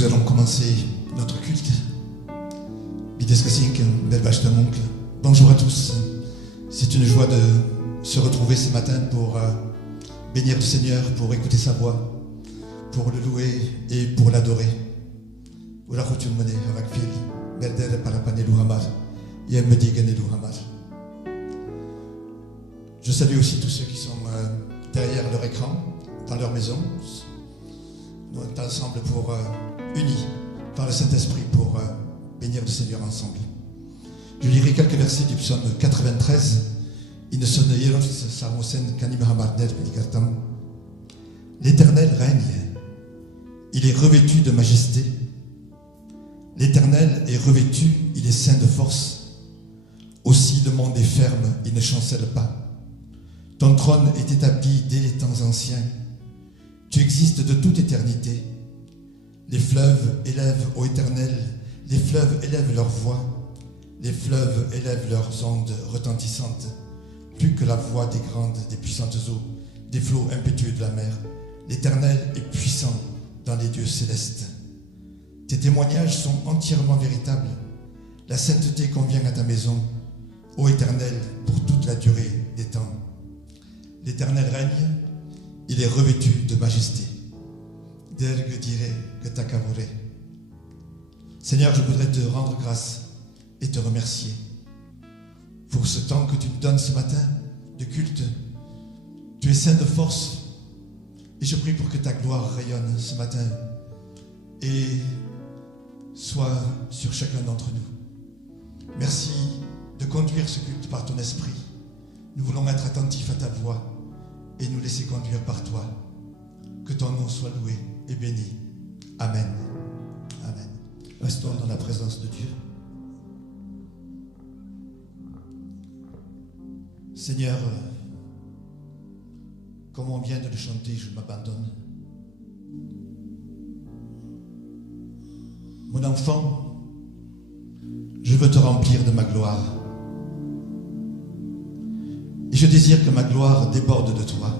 Nous allons commencer notre culte. Bonjour à tous. C'est une joie de se retrouver ce matin pour bénir le Seigneur, pour écouter sa voix, pour le louer et pour l'adorer. Je salue aussi tous ceux qui sont derrière leur écran, dans leur maison. Nous sommes ensemble unis par le Saint-Esprit pour bénir le Seigneur ensemble. Je lirai quelques versets du psaume 93. L'Éternel règne, il est revêtu de majesté. L'Éternel est revêtu, il est ceint de force. Aussi le monde est ferme, il ne chancelle pas. Ton trône est établi dès les temps anciens. Tu existes de toute éternité. Les fleuves élèvent ô Éternel, les fleuves élèvent leur voix. Les fleuves élèvent leurs ondes retentissantes, plus que la voix des grandes, des puissantes eaux, des flots impétueux de la mer. L'Éternel est puissant dans les lieux célestes. Tes témoignages sont entièrement véritables. La sainteté convient à ta maison, ô Éternel, pour toute la durée des temps. L'Éternel règne, il est revêtu de majesté. Seigneur, je voudrais te rendre grâce et te remercier pour ce temps que tu nous donnes ce matin de culte. Tu es saint de force et je prie pour que ta gloire rayonne ce matin et soit sur chacun d'entre nous. Merci de conduire ce culte par ton esprit. Nous voulons être attentifs à ta voix et nous laisser conduire par toi. Que ton nom soit loué et béni. Amen. Amen. Restons dans la présence de Dieu. Seigneur, comme on vient de le chanter, je m'abandonne. Mon enfant, je veux te remplir de ma gloire. Et je désire que ma gloire déborde de toi.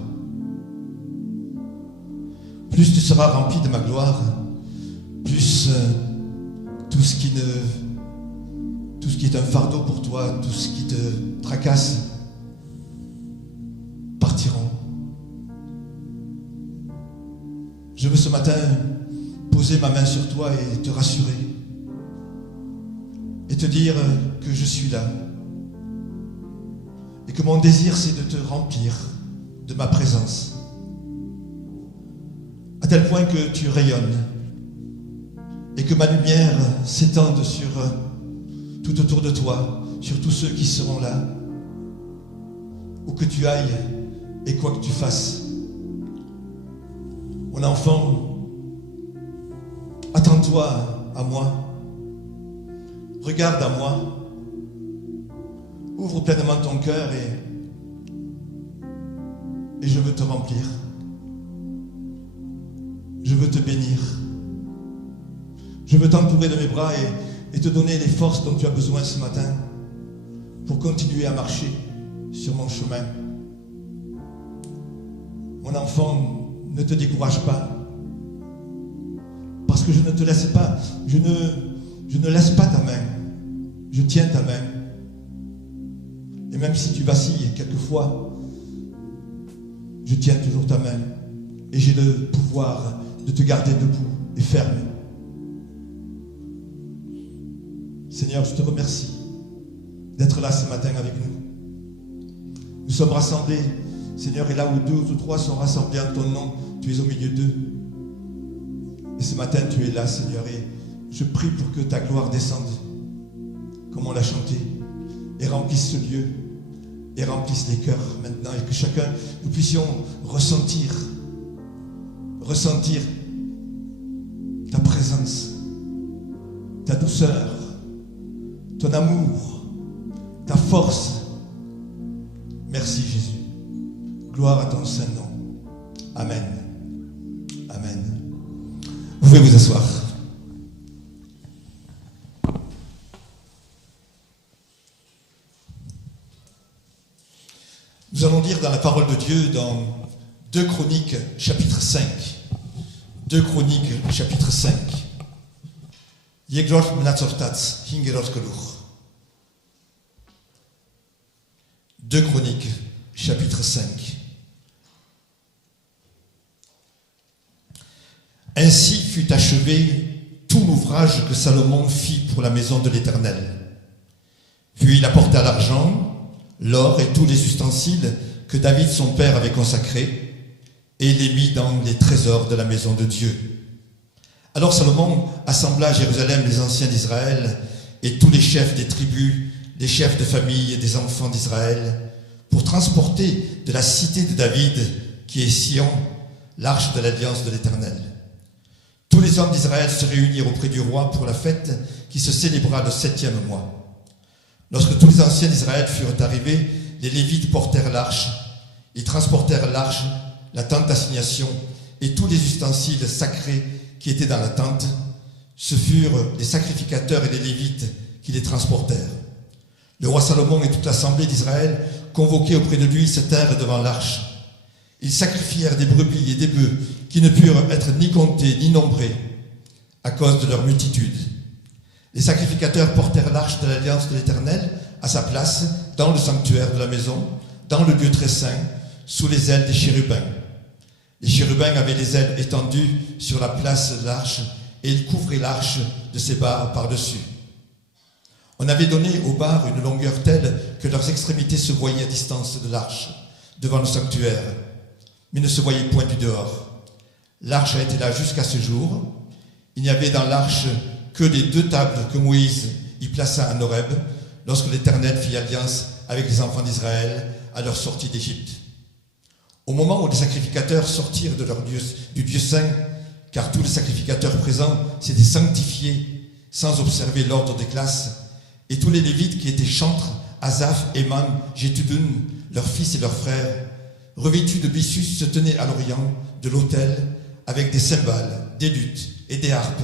Plus tu seras rempli de ma gloire, plus tout ce qui est un fardeau pour toi, tout ce qui te tracasse, partiront. Je veux ce matin poser ma main sur toi et te rassurer et te dire que je suis là et que mon désir c'est de te remplir de ma présence à tel point que tu rayonnes et que ma lumière s'étende sur tout autour de toi, sur tous ceux qui seront là, où que tu ailles et quoi que tu fasses. Mon enfant, attends-toi à moi, regarde à moi, ouvre pleinement ton cœur et je veux te remplir. Je veux te bénir. Je veux t'entourer de mes bras et te donner les forces dont tu as besoin ce matin pour continuer à marcher sur mon chemin. Mon enfant, ne te décourage pas, parce que je ne te laisse pas, je ne laisse pas ta main, je tiens ta main. Et même si tu vacilles quelquefois, je tiens toujours ta main et j'ai le pouvoir de te garder debout et ferme. Seigneur, je te remercie d'être là ce matin avec nous. Nous sommes rassemblés, Seigneur, et là où 2 ou 3 sont rassemblés en ton nom, tu es au milieu d'eux. Et ce matin, tu es là, Seigneur, et je prie pour que ta gloire descende, comme on l'a chanté, et remplisse ce lieu, et remplisse les cœurs maintenant, et que chacun, nous puissions ressentir ta présence, ta douceur, ton amour, ta force. Merci Jésus. Gloire à ton saint nom. Amen. Amen. Vous pouvez vous asseoir. Nous allons lire dans la parole de Dieu dans 2 Chroniques chapitre 5. 2 Chroniques chapitre 5. Yeglor Mnatzortats, Hingeros Keluch. 2 Chroniques, chapitre 5. Ainsi fut achevé tout l'ouvrage que Salomon fit pour la maison de l'Éternel. Puis il apporta l'argent, l'or et tous les ustensiles que David son père avait consacrés, et les mit dans les trésors de la maison de Dieu. Alors Salomon assembla à Jérusalem les anciens d'Israël et tous les chefs des tribus, les chefs de famille et des enfants d'Israël, pour transporter de la cité de David, qui est Sion, l'arche de l'alliance de l'Éternel. Tous les hommes d'Israël se réunirent auprès du roi pour la fête qui se célébra le 7e mois. Lorsque tous les anciens d'Israël furent arrivés, les Lévites portèrent l'arche. Ils transportèrent l'arche, la tente d'assignation et tous les ustensiles sacrés qui étaient dans la tente. Ce furent les sacrificateurs et les Lévites qui les transportèrent. Le roi Salomon et toute l'assemblée d'Israël, convoqués auprès de lui, se tinrent devant l'arche. Ils sacrifièrent des brebis et des bœufs qui ne purent être ni comptés ni nombrés à cause de leur multitude. Les sacrificateurs portèrent l'arche de l'alliance de l'Éternel à sa place dans le sanctuaire de la maison, dans le lieu très saint, sous les ailes des chérubins. Les chérubins avaient les ailes étendues sur la place de l'arche et ils couvraient l'arche de ses barres par-dessus. On avait donné aux barres une longueur telle que leurs extrémités se voyaient à distance de l'arche, devant le sanctuaire, mais ne se voyaient point du dehors. L'arche a été là jusqu'à ce jour. Il n'y avait dans l'arche que les 2 tables que Moïse y plaça à Horeb, lorsque l'Éternel fit alliance avec les enfants d'Israël à leur sortie d'Égypte. Au moment où les sacrificateurs sortirent de du Dieu saint, car tous les sacrificateurs présents s'étaient sanctifiés sans observer l'ordre des classes, et tous les Lévites qui étaient chantres, Asaph, Éman, Jétudun, leurs fils et leurs frères, revêtus de byssus, se tenaient à l'orient de l'autel avec des cymbales, des luttes et des harpes,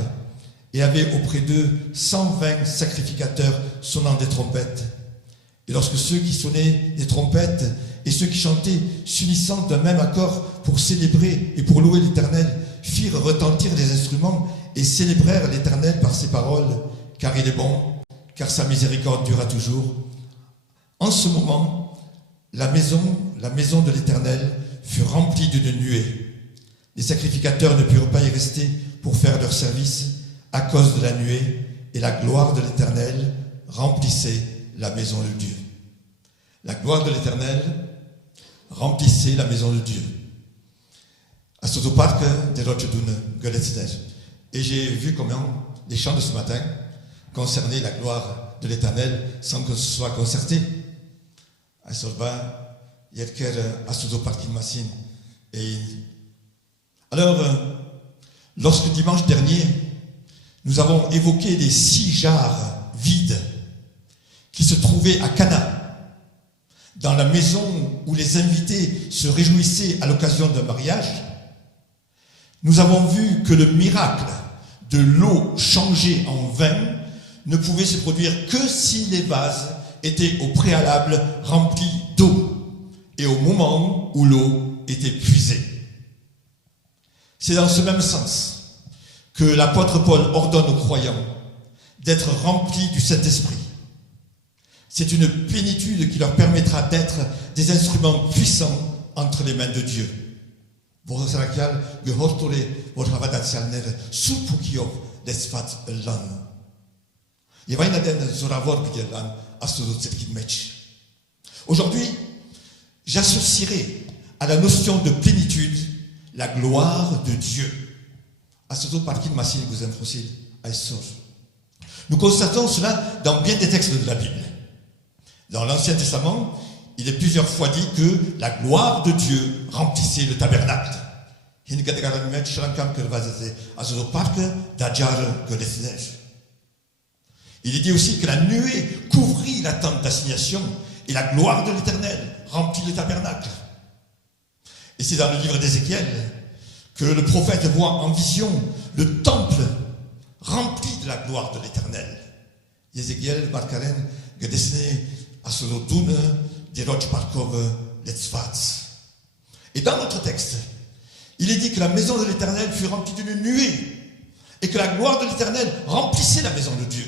et avaient auprès d'eux 120 sacrificateurs sonnant des trompettes. Et lorsque ceux qui sonnaient des trompettes et ceux qui chantaient, s'unissant d'un même accord pour célébrer et pour louer l'Éternel, firent retentir les instruments et célébrèrent l'Éternel par ses paroles, car il est bon, car sa miséricorde durera toujours. En ce moment, la maison de l'Éternel fut remplie d'une nuée. Les sacrificateurs ne purent pas y rester pour faire leur service à cause de la nuée, et la gloire de l'Éternel remplissait la maison de Dieu. La gloire de l'Éternel remplissait la maison de Dieu. À ce parc de Rochedun, Goletzner. Et j'ai vu comment les chants de ce matin concernaient la gloire de l'Éternel sans que ce soit concerté. À Sorba, Yerker, à ce parc Massin. Et alors, lorsque dimanche dernier, nous avons évoqué les 6 jarres vides qui se trouvaient à Cana, dans la maison où les invités se réjouissaient à l'occasion d'un mariage, nous avons vu que le miracle de l'eau changée en vin ne pouvait se produire que si les vases étaient au préalable remplis d'eau et au moment où l'eau était puisée. C'est dans ce même sens que l'apôtre Paul ordonne aux croyants d'être remplis du Saint-Esprit. C'est une plénitude qui leur permettra d'être des instruments puissants entre les mains de Dieu. Aujourd'hui, j'associerai à la notion de plénitude la gloire de Dieu. Nous constatons cela dans bien des textes de la Bible. Dans l'Ancien Testament, il est plusieurs fois dit que la gloire de Dieu remplissait le tabernacle. Il est dit aussi que la nuée couvrit la tente d'assignation et la gloire de l'Éternel remplit le tabernacle. Et c'est dans le livre d'Ézéchiel que le prophète voit en vision le temple rempli de la gloire de l'Éternel. Ézéchiel, Barkaren, Gedesne, Asodotun, Deroch Parkov, Letzvatz. Et dans notre texte, il est dit que la maison de l'Éternel fut remplie d'une nuée. et que la gloire de l'Éternel remplissait la maison de Dieu.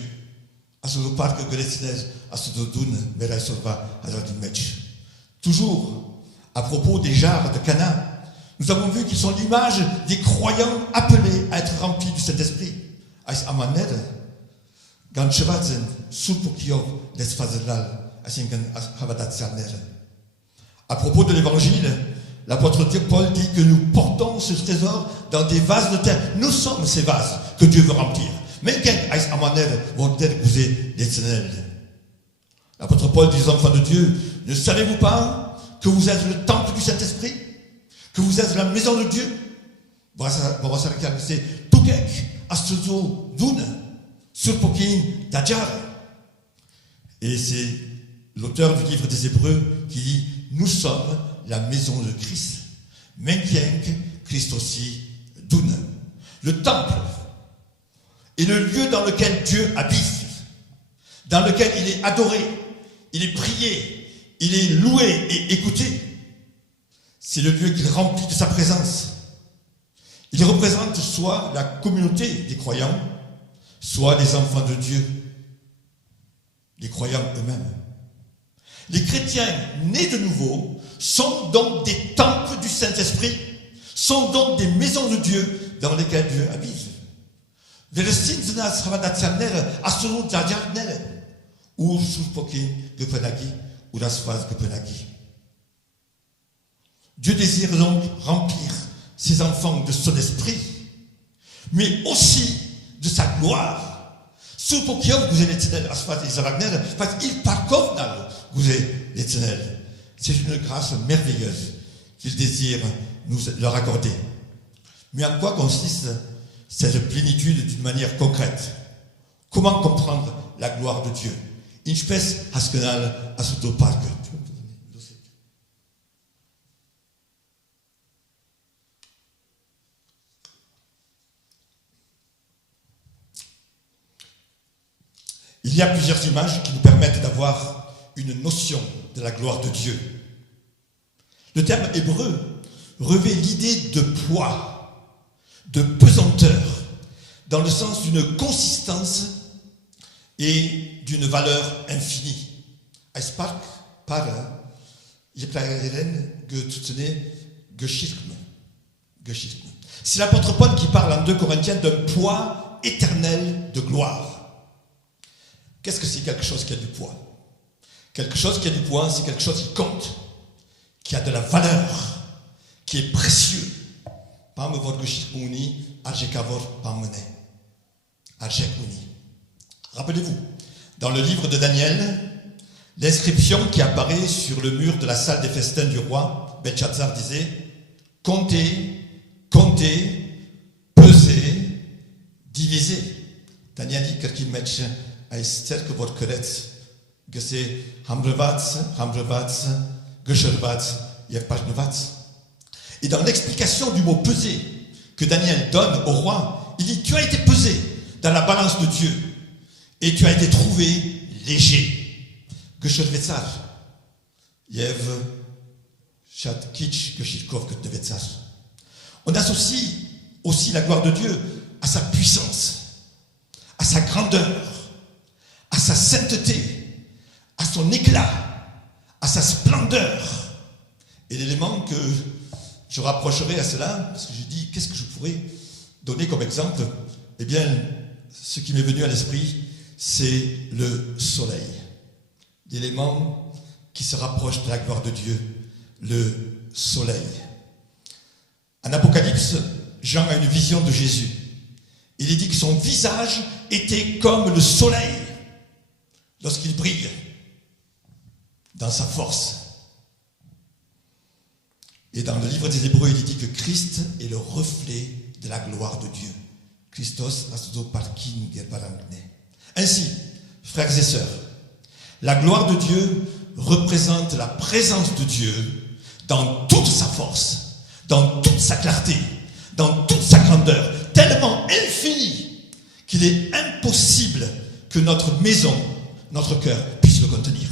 Toujours, à propos des jarres de Cana, nous avons vu qu'ils sont l'image des croyants appelés à être remplis du Saint-Esprit. À propos de l'Évangile, l'apôtre Paul dit que nous portons ce trésor dans des vases de terre. Nous sommes ces vases que Dieu veut remplir. L'apôtre Paul dit aux enfants de Dieu, ne savez-vous pas que vous êtes le temple du Saint-Esprit? Que vous êtes la maison de Dieu? Et c'est l'auteur du livre des Hébreux qui dit, nous sommes la maison de Christ. Christ aussi dune. Le temple est le lieu dans lequel Dieu habite, dans lequel il est adoré, il est prié, il est loué et écouté. C'est le lieu qu'il remplit de sa présence. Il représente soit la communauté des croyants, soit les enfants de Dieu, les croyants eux-mêmes. Les chrétiens nés de nouveau sont donc des temples du Saint-Esprit, sont donc des maisons de Dieu dans lesquelles Dieu habite. Dieu désire donc remplir ses enfants de son esprit, mais aussi de sa gloire. C'est une grâce merveilleuse qu'il désire leur accorder. Mais en quoi consiste cette plénitude d'une manière concrète? Comment comprendre la gloire de Dieu? Il y a plusieurs images qui nous permettent d'avoir une notion de la gloire de Dieu. Le terme hébreu revêt l'idée de poids, de pesanteur, dans le sens d'une consistance et d'une valeur infinie. C'est l'apôtre Paul qui parle en 2 Corinthiens d'un poids éternel de gloire. Qu'est-ce que c'est quelque chose qui a du poids? Quelque chose qui a du poids, c'est quelque chose qui compte, qui a de la valeur, qui est précieux. Rappelez-vous, dans le livre de Daniel, l'inscription qui apparaît sur le mur de la salle des festins du roi, Belshazzar disait « Comptez, comptez, pesez, divisez ». Daniel dit qu'il met ein sterke wordt gese hamrevats, geshervats, yevpachnovats. Et dans l'explication du mot peser que Daniel donne au roi, il dit, tu as été pesé dans la balance de Dieu et tu as été trouvé léger. Geshervetsar, yev shat kitsch geshirkov geshirvetsar. On associe aussi la gloire de Dieu à sa puissance, à sa grandeur, à sa sainteté, à son éclat, à sa splendeur. Et l'élément que je rapprocherai à cela, parce que je dis, qu'est-ce que je pourrais donner comme exemple? Eh bien, ce qui m'est venu à l'esprit, c'est le soleil. L'élément qui se rapproche de la gloire de Dieu, le soleil. En Apocalypse, Jean a une vision de Jésus. Il est dit que son visage était comme le soleil lorsqu'il brille dans sa force. Et dans le livre des Hébreux, il est dit que Christ est le reflet de la gloire de Dieu. Christos astuto parkin gerbarangne. Ainsi, frères et sœurs, la gloire de Dieu représente la présence de Dieu dans toute sa force, dans toute sa clarté, dans toute sa grandeur, tellement infinie qu'il est impossible que notre maison, notre cœur, puisse le contenir.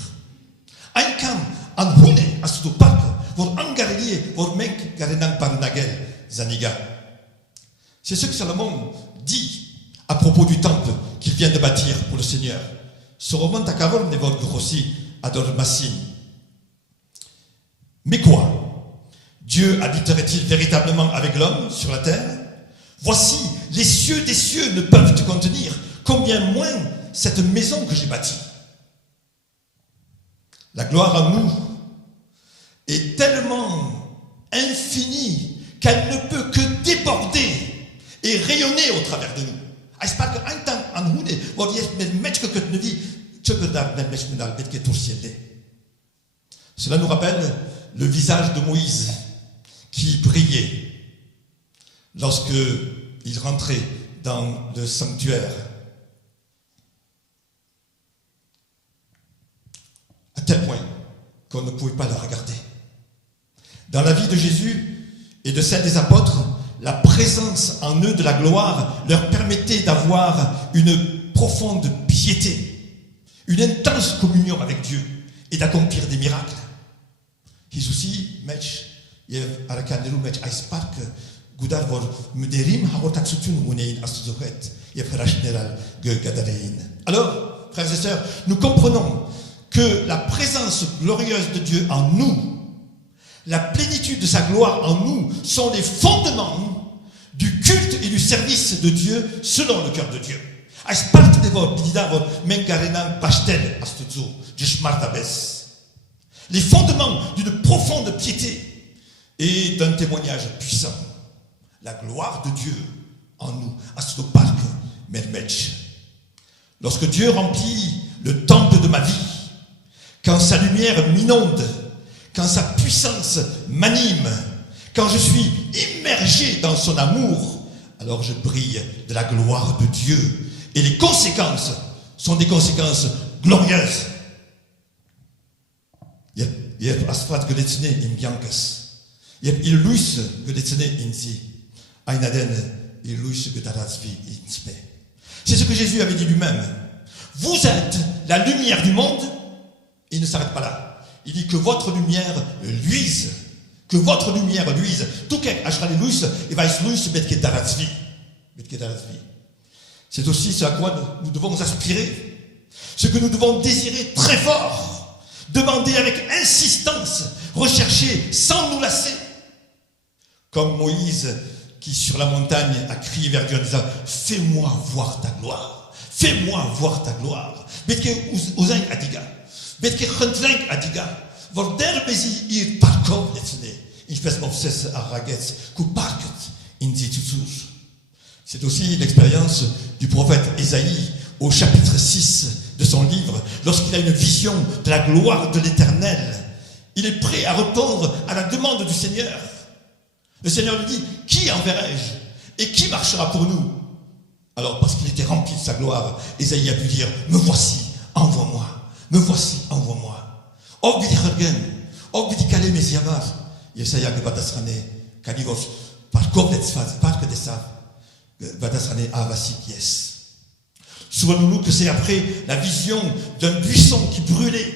Einkam an hune astuto park vor angarelie vor mek garenang parunagel zaniga. C'est ce que Salomon dit à propos du temple qu'il vient de bâtir pour le Seigneur. Soromon takavol ne vol grossi ador massin. Mais quoi? Dieu habiterait-il véritablement avec l'homme sur la terre? Voici, les cieux des cieux ne peuvent te contenir, combien moins cette maison que j'ai bâtie. La gloire en nous est tellement infinie qu'elle ne peut que déborder et rayonner au travers de nous. Cela nous rappelle le visage de Moïse qui brillait lorsque il rentrait dans le sanctuaire. À tel point qu'on ne pouvait pas le regarder. Dans la vie de Jésus et de celle des apôtres, la présence en eux de la gloire leur permettait d'avoir une profonde piété, une intense communion avec Dieu et d'accomplir des miracles. Jésus match arakanelu match icepark gudar vor muderim harotaksutun unein astuzohet yefrashneral gadarein. Alors, frères et sœurs, nous comprenons que la présence glorieuse de Dieu en nous, la plénitude de sa gloire en nous, sont les fondements du culte et du service de Dieu selon le cœur de Dieu. Les fondements d'une profonde piété et d'un témoignage puissant. La gloire de Dieu en nous. Lorsque Dieu remplit le temple de ma vie, quand sa lumière m'inonde, quand sa puissance m'anime, quand je suis immergé dans son amour, alors je brille de la gloire de Dieu. Et les conséquences sont des conséquences glorieuses. C'est ce que Jésus avait dit lui-même. Vous êtes la lumière du monde. Il ne s'arrête pas là. Il dit que votre lumière luise. Que votre lumière luise. C'est aussi ce à quoi nous devons aspirer. Ce que nous devons désirer très fort. Demander avec insistance. Rechercher sans nous lasser. Comme Moïse qui sur la montagne a crié vers Dieu en disant « Fais-moi voir ta gloire. Fais-moi voir ta gloire. » C'est aussi l'expérience du prophète Ésaïe au chapitre 6 de son livre, lorsqu'il a une vision de la gloire de l'Éternel. Il est prêt à répondre à la demande du Seigneur. Le Seigneur lui dit, qui enverrai-je et qui marchera pour nous? Alors, parce qu'il était rempli de sa gloire, Ésaïe a pu dire, me voici, envoie-moi. Me voici, envoie-moi. Souvenons-nous que c'est après la vision d'un buisson qui brûlait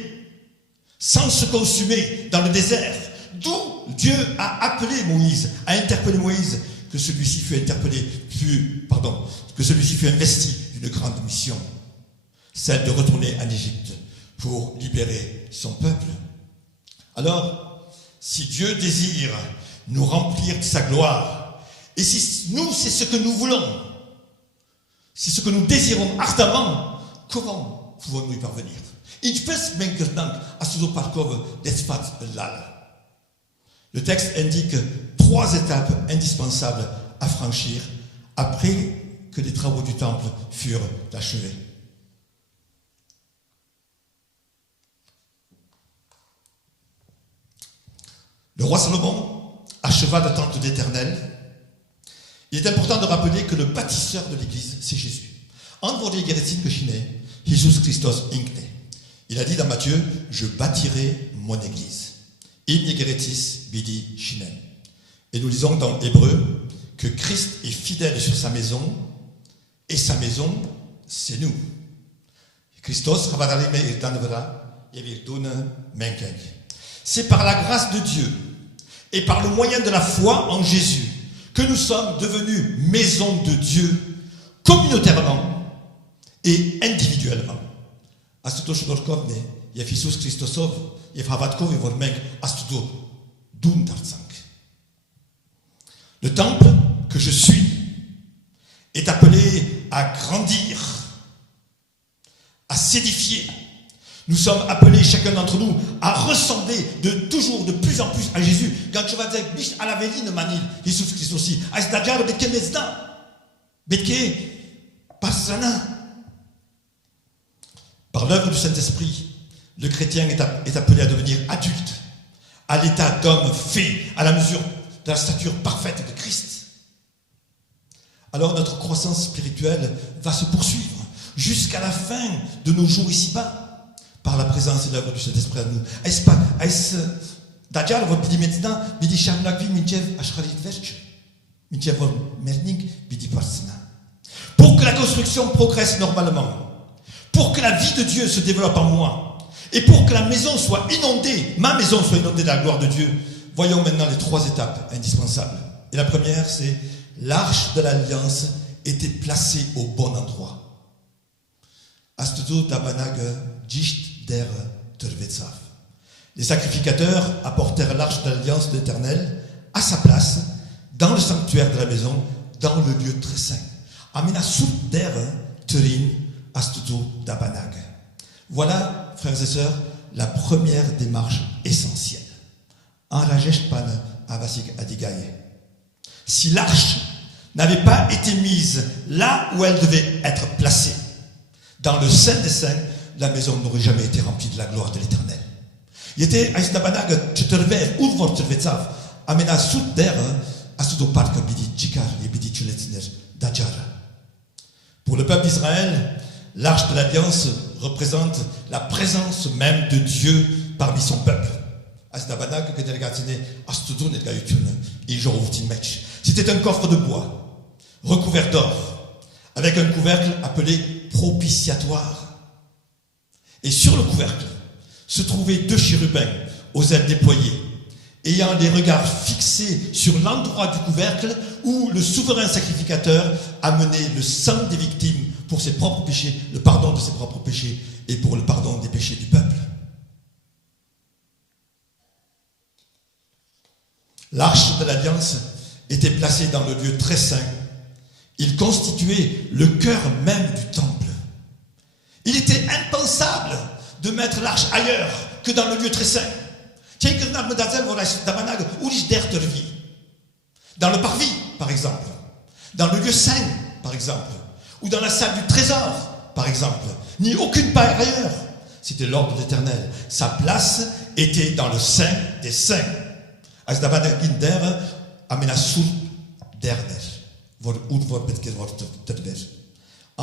sans se consumer dans le désert, d'où Dieu a appelé Moïse, a interpellé Moïse, que celui-ci fut investi d'une grande mission, celle de retourner en Égypte pour libérer son peuple. Alors, si Dieu désire nous remplir de sa gloire, et si nous, c'est ce que nous voulons, c'est ce que nous désirons ardemment, comment pouvons-nous y parvenir? Le texte indique 3 étapes indispensables à franchir après que les travaux du temple furent achevés. Le roi Salomon acheva la tente d'Éternel. Il est important de rappeler que le bâtisseur de l'Église, c'est Jésus. Jésus Christos Inkte. Il a dit dans Matthieu, je bâtirai mon Église. Et nous lisons dans Hébreu que Christ est fidèle sur sa maison et sa maison, c'est nous. Christos, c'est par la grâce de Dieu et par le moyen de la foi en Jésus que nous sommes devenus maison de Dieu, communautairement et individuellement. Astuto Shodorkovne, Yefisus Christosov, Yefhavatkov et Vormeng, Astuto Dundartzank. Le temple que je suis est appelé à grandir, à s'édifier. Nous sommes appelés, chacun d'entre nous, à ressembler toujours de plus en plus à Jésus. Quand je vais dire, biche à la véline manil, Jésus Christ aussi, à Sdadjar, Betke Mezda, Betke Parsana. Par l'œuvre du Saint-Esprit, le chrétien est appelé à devenir adulte, à l'état d'homme fait, à la mesure de la stature parfaite de Christ. Alors notre croissance spirituelle va se poursuivre jusqu'à la fin de nos jours ici-bas, par la présence et l'œuvre du Saint-Esprit à nous. Pour que la construction progresse normalement, pour que la vie de Dieu se développe en moi, et pour que la maison soit inondée, ma maison soit inondée de la gloire de Dieu, voyons maintenant les 3 étapes indispensables. Et la première, c'est l'arche de l'alliance était placée au bon endroit. Les sacrificateurs apportèrent l'arche de l'alliance de l'Éternel à sa place, dans le sanctuaire de la maison, dans le lieu très saint. Voilà, frères et sœurs, la première démarche essentielle. Si l'arche n'avait pas été mise là où elle devait être placée, dans le Saint des Saints, la maison n'aurait jamais été remplie de la gloire de l'Éternel. Il était pour le peuple d'Israël, l'arche de l'Alliance représente la présence même de Dieu parmi son peuple. C'était un coffre de bois, recouvert d'or, avec un couvercle appelé propitiatoire. Et sur le couvercle se trouvaient 2 chérubins aux ailes déployées, ayant les regards fixés sur l'endroit du couvercle où le souverain sacrificateur amenait le sang des victimes pour ses propres péchés, le pardon de ses propres péchés et pour le pardon des péchés du peuple. L'arche de l'Alliance était placée dans le lieu très saint. Il constituait le cœur même du temple. Il était impensable de mettre l'arche ailleurs que dans le lieu très saint. Dans le parvis, par exemple. Dans le lieu saint, par exemple. Ou dans la salle du trésor, par exemple. Ni aucune part ailleurs. C'était l'ordre de l'Éternel. Sa place était dans le saint des saints. En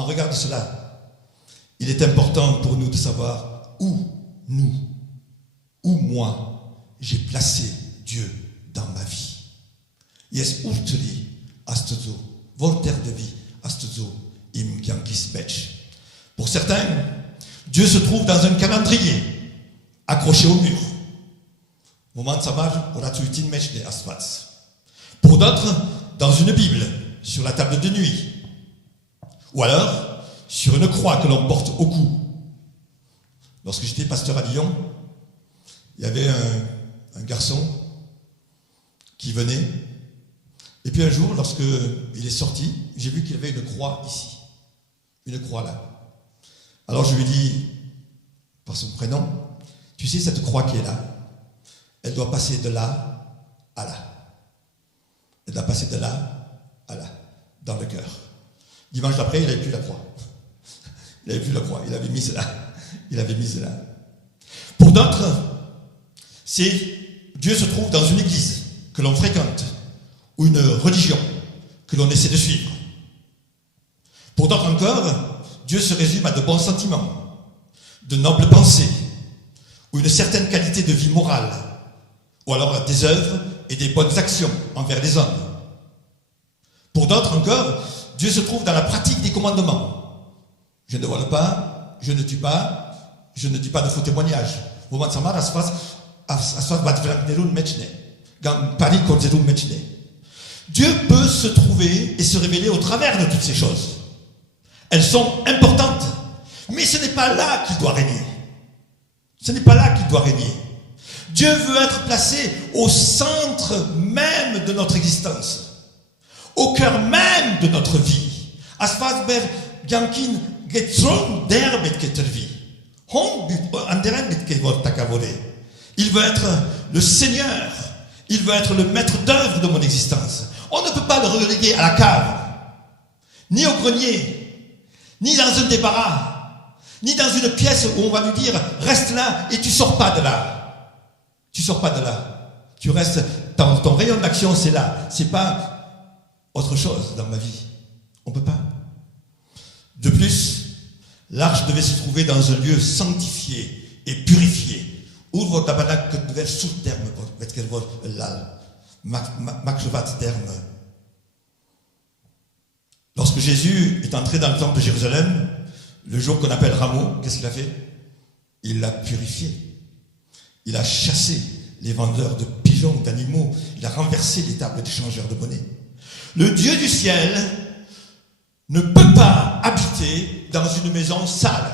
regard de cela, il est important pour nous de savoir où moi, j'ai placé Dieu dans ma vie. Yes, urteli astuzo, voltaire de vie astuzo im giankisbech. Pour certains, Dieu se trouve dans un calendrier accroché au mur. Pour d'autres, dans une Bible, sur la table de nuit. Ou alors, sur une croix que l'on porte au cou. Lorsque j'étais pasteur à Lyon, il y avait un garçon qui venait. Et puis un jour, lorsqu'il est sorti, j'ai vu qu'il y avait une croix ici. Une croix là. Alors je lui ai dit, par son prénom, tu sais cette croix qui est là, elle doit passer de là à là. Elle doit passer de là à là, dans le cœur. Dimanche d'après, il n'avait plus la croix. Il n'avait plus la croix, il avait mis cela. Il avait mis cela. Pour d'autres, Dieu se trouve dans une église que l'on fréquente, ou une religion que l'on essaie de suivre. Pour d'autres encore, Dieu se résume à de bons sentiments, de nobles pensées, ou une certaine qualité de vie morale, ou alors des œuvres et des bonnes actions envers les hommes. Pour d'autres encore, Dieu se trouve dans la pratique des commandements. Je ne vole pas, je ne tue pas, je ne dis pas de faux témoignages. Dieu peut se trouver et se révéler au travers de toutes ces choses. Elles sont importantes. Mais ce n'est pas là qu'il doit régner. Ce n'est pas là qu'il doit régner. Dieu veut être placé au centre même de notre existence, au cœur même de notre vie. Il veut être le Seigneur, il veut être le maître d'œuvre de mon existence. On ne peut pas le reléguer à la cave, ni au grenier, ni dans un débarras, ni dans une pièce où on va lui dire « Reste là et tu sors pas de là ». Tu sors pas de là. Tu restes, ton rayon d'action c'est là. C'est pas autre chose dans ma vie. On peut pas. De plus, l'arche devait se trouver dans un lieu sanctifié et purifié. Ouvre ta banane que tu devais sous terme, lorsque Jésus est entré dans le temple de Jérusalem, le jour qu'on appelle Rameau, qu'est-ce qu'il a fait? Il l'a purifié. Il a chassé les vendeurs de pigeons, d'animaux. Il a renversé les tables des changeurs de monnaie. Le Dieu du ciel ne peut pas habiter dans une maison sale.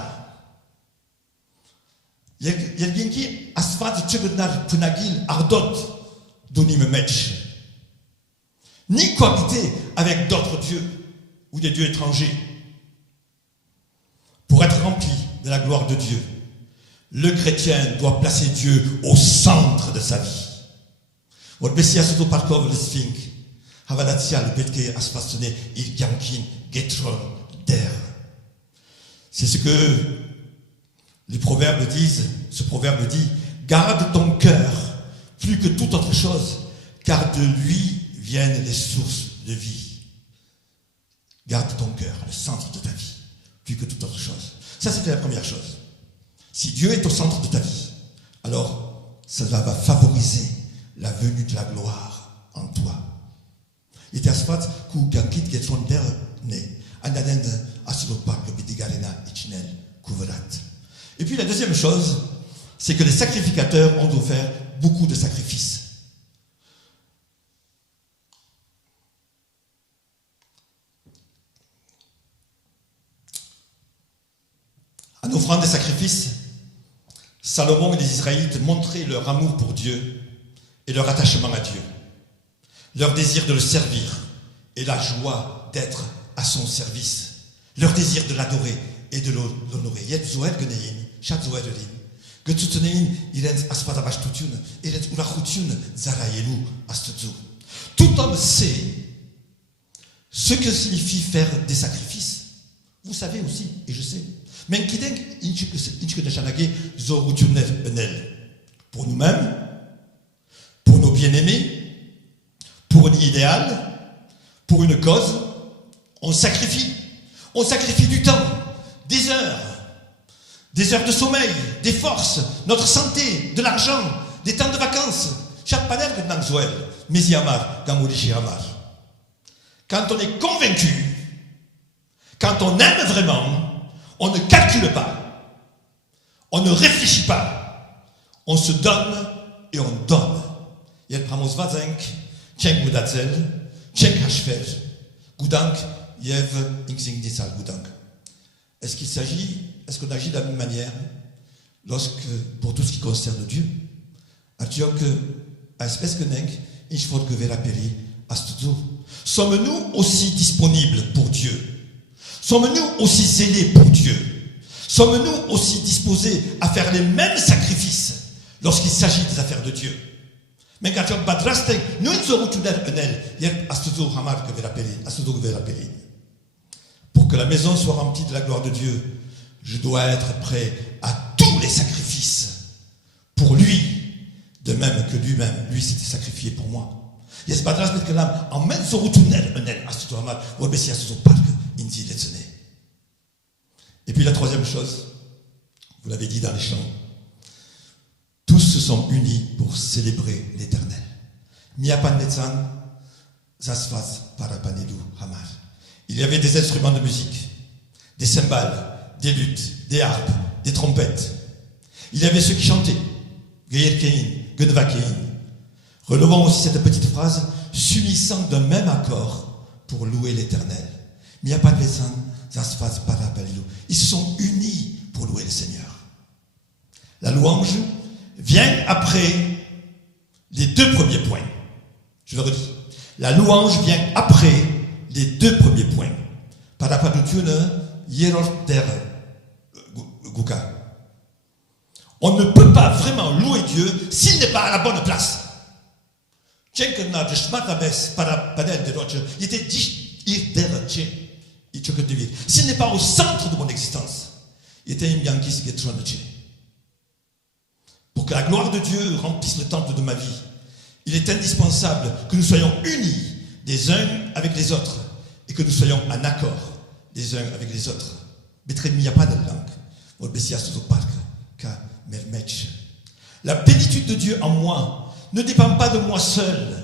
Ni cohabiter avec d'autres dieux ou des dieux étrangers. Pour être rempli de la gloire de Dieu, le chrétien doit placer Dieu au centre de sa vie. C'est ce que les proverbes disent. Ce proverbe dit « Garde ton cœur plus que toute autre chose, car de lui viennent les sources de vie. » Garde ton cœur, le centre de ta vie, plus que toute autre chose. Ça, c'était la première chose. Si Dieu est au centre de ta vie, alors cela va favoriser la venue de la gloire en toi. Et puis la deuxième chose, c'est que les sacrificateurs ont offert beaucoup de sacrifices. En offrant des sacrifices, Salomon et les Israélites montraient leur amour pour Dieu et leur attachement à Dieu, leur désir de le servir et la joie d'être à son service, leur désir de l'adorer et de l'honorer. Tout homme sait ce que signifie faire des sacrifices. Vous savez aussi, et je sais. Pour nous-mêmes, pour nos bien-aimés, pour un idéal, pour une cause, on sacrifie. On sacrifie du temps, des heures de sommeil, des forces, notre santé, de l'argent, des temps de vacances. Quand on est convaincu, quand on aime vraiment, on ne calcule pas, on ne réfléchit pas, on se donne et on donne. Est-ce qu'on agit de la même manière pour tout ce qui concerne Dieu? Sommes-nous aussi disponibles pour Dieu? Sommes-nous aussi zélés pour Dieu? Sommes-nous aussi disposés à faire les mêmes sacrifices lorsqu'il s'agit des affaires de Dieu? Pour que la maison soit remplie de la gloire de Dieu, je dois être prêt à tous les sacrifices pour lui, de même que lui-même, lui s'était sacrifié pour moi. Et puis la troisième chose, vous l'avez dit dans les chants, tous se sont unis pour célébrer l'Éternel. Il y avait des instruments de musique, des cymbales, des luttes, des harpes, des trompettes. Il y avait ceux qui chantaient, relevant aussi cette petite phrase, s'unissant d'un même accord pour louer l'Éternel. Ils se sont unis pour louer le Seigneur. La louange vient après les deux premiers points. Je le redis. La louange vient après les deux premiers points. On ne peut pas vraiment louer Dieu s'il n'est pas à la bonne place. S'il n'est pas au centre de mon existence. Pour que la gloire de Dieu remplisse le temple de ma vie, il est indispensable que nous soyons unis les uns avec les autres et que nous soyons en accord les uns avec les autres. La plénitude de Dieu en moi ne dépend pas de moi seul,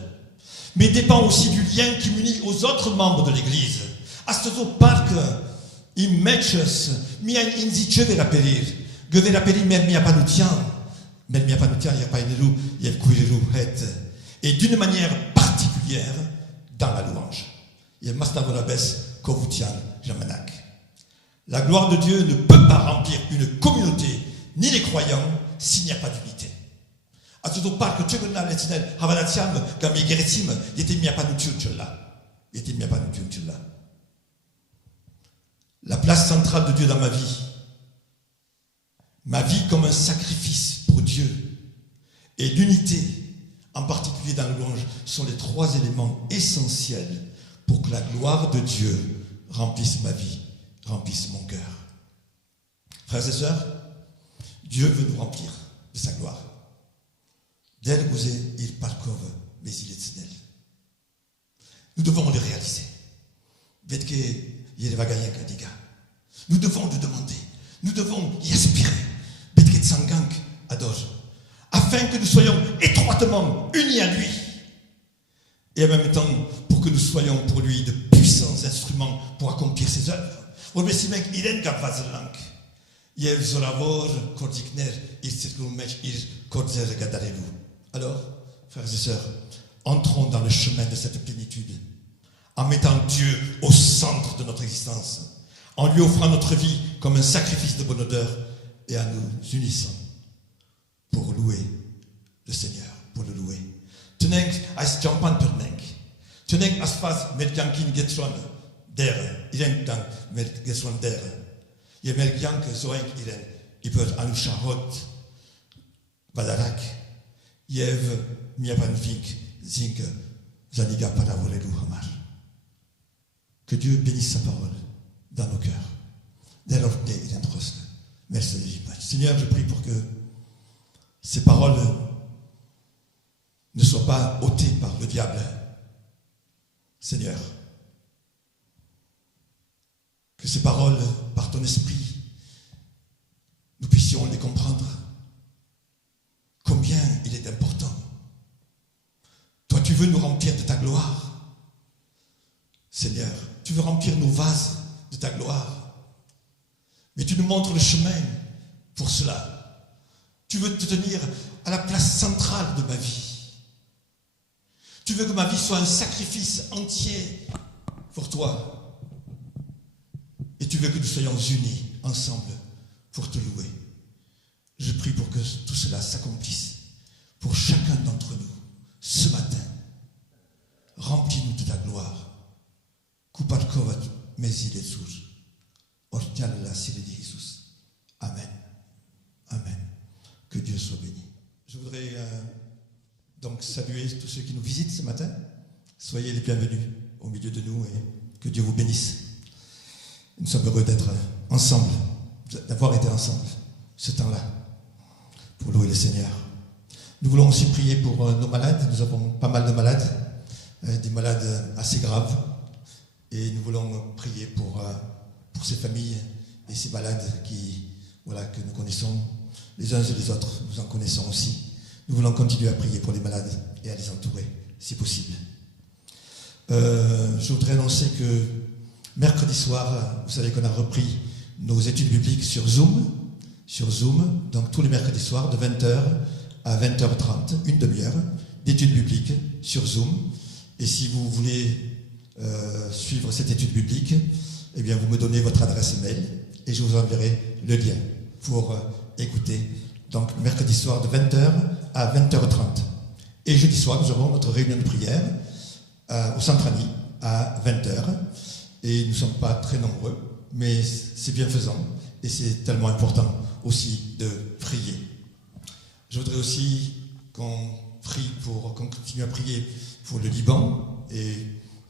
mais dépend aussi du lien qui m'unit aux autres membres de l'Église. Et d'une manière particulière dans la louange. La gloire de Dieu ne peut pas remplir une communauté ni les croyants s'il n'y a pas d'unité. La place centrale de Dieu dans ma vie comme un sacrifice pour Dieu, et l'unité, en particulier dans la louange, sont les trois éléments essentiels pour que la gloire de Dieu remplisse ma vie, remplisse mon cœur. Frères et sœurs, Dieu veut nous remplir de sa gloire. Nous devons le réaliser. Nous devons le demander. Nous devons y aspirer. Afin que nous soyons étroitement unis à lui. Et en même temps, pour que nous soyons pour lui de puissants instruments pour accomplir ses œuvres. Alors, frères et sœurs, entrons dans le chemin de cette plénitude, en mettant Dieu au centre de notre existence, en lui offrant notre vie comme un sacrifice de bonne odeur, et en nous unissant pour louer le Seigneur, pour le louer. Teneng als Jampan Pernenk. Teneng as fas Melkankin Getron der, Iren dan Getron der. Je Melkank Zoenk Iren, Iper Anushahot, Badarak, Yev Miavanvik, Zinke, Zaniga Paravorelu Hamar. Que Dieu bénisse sa parole dans nos cœurs. Derorte Iren Trost. Merci. Seigneur, je prie pour que ces paroles ne soient pas ôtées par le diable. Seigneur, que ces paroles, par ton esprit, nous puissions les comprendre. Combien il est important. Toi, tu veux nous remplir de ta gloire. Seigneur, tu veux remplir nos vases de ta gloire. Mais tu nous montres le chemin pour cela. Tu veux te tenir à la place centrale de ma vie. Tu veux que ma vie soit un sacrifice entier pour toi. Et tu veux que nous soyons unis ensemble pour te louer. Je prie pour que tout cela s'accomplisse pour chacun d'entre nous ce matin. Remplis-nous de ta gloire. Kupatkovat mezi Jesus. Ortialala siredi Jesus. Amen. Amen. Que Dieu soit béni. Je voudrais donc saluer tous ceux qui nous visitent ce matin. Soyez les bienvenus au milieu de nous et que Dieu vous bénisse. Nous sommes heureux d'être ensemble, d'avoir été ensemble ce temps-là pour louer le Seigneur. Nous voulons aussi prier pour nos malades. Nous avons pas mal de malades, des malades assez graves. Et nous voulons prier pour ces familles et ces malades que nous connaissons les uns et les autres. Nous en connaissons aussi. Nous voulons continuer à prier pour les malades et à les entourer, si possible. Je voudrais annoncer que mercredi soir, vous savez qu'on a repris nos études bibliques sur Zoom, donc tous les mercredis soirs de 20h à 20h30, une demi-heure d'études bibliques sur Zoom. Et si vous voulez suivre cette étude biblique, eh bien, vous me donnez votre adresse mail et je vous enverrai le lien pour écouter. Donc, mercredi soir de 20h à 20h30. Et jeudi soir, nous aurons notre réunion de prière au Centre Annie à 20h. Et nous ne sommes pas très nombreux, mais c'est bienfaisant. Et c'est tellement important aussi de prier. Je voudrais aussi qu'on continue à prier pour le Liban et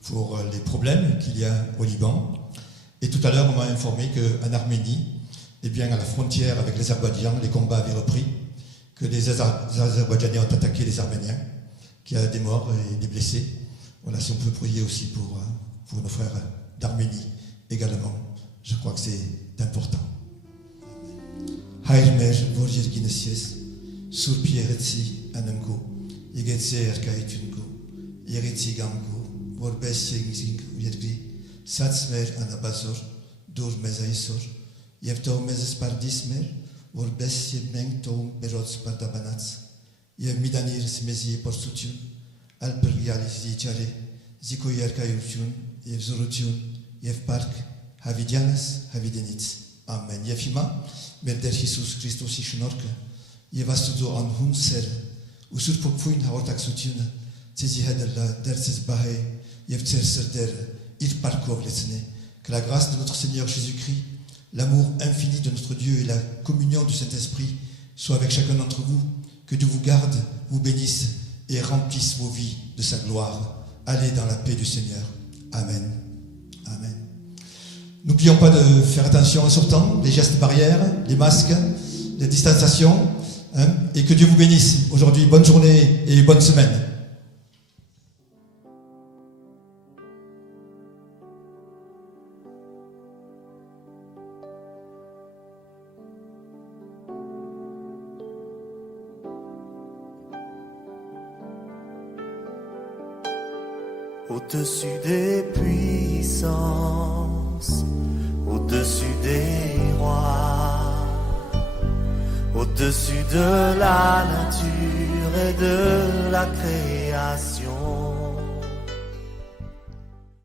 pour les problèmes qu'il y a au Liban. Et tout à l'heure, on m'a informé qu'en Arménie, eh bien, à la frontière avec l'Azerbaïdjan, les combats avaient repris, que les Azerbaïdjanais ont attaqué les Arméniens, qu'il y a des morts et des blessés. Voilà, si on peut prier aussi pour nos frères d'Arménie également. Je crois que c'est important. Hayr mer vorjer ginesies, sur pierretsi anango, yegetsi erkaitungo, yegetsi gamgo, vorbes yengzing yergri, satsmer anabazor, dur mezaisor, yevto mezes pardismer, vorbes yemeng toum berots pardabanats, yev midanir smezi porsutun, alpergiali zichare, ziko yerkayurtun, yev zorutun, yev park, havidianas, havidenits. Amen. Yefima, merder Jesus Christus ishnorke, yevastudo an hunser, usur pokfuin haortak sutune, tezi hedella, derses bahe, yevtser serder, ir parkovletsne, que la grâce de notre Seigneur Jésus-Christ, l'amour infini de notre Dieu et la communion du Saint-Esprit soient avec chacun d'entre vous, que Dieu vous garde, vous bénisse et remplisse vos vies de sa gloire. Allez dans la paix du Seigneur. Amen. Amen. N'oublions pas de faire attention en sortant, les gestes barrières, les masques, les distanciations, et que Dieu vous bénisse. Aujourd'hui, bonne journée et bonne semaine. Au-dessus des puissances, au-dessus des rois, au-dessus de la nature et de la création,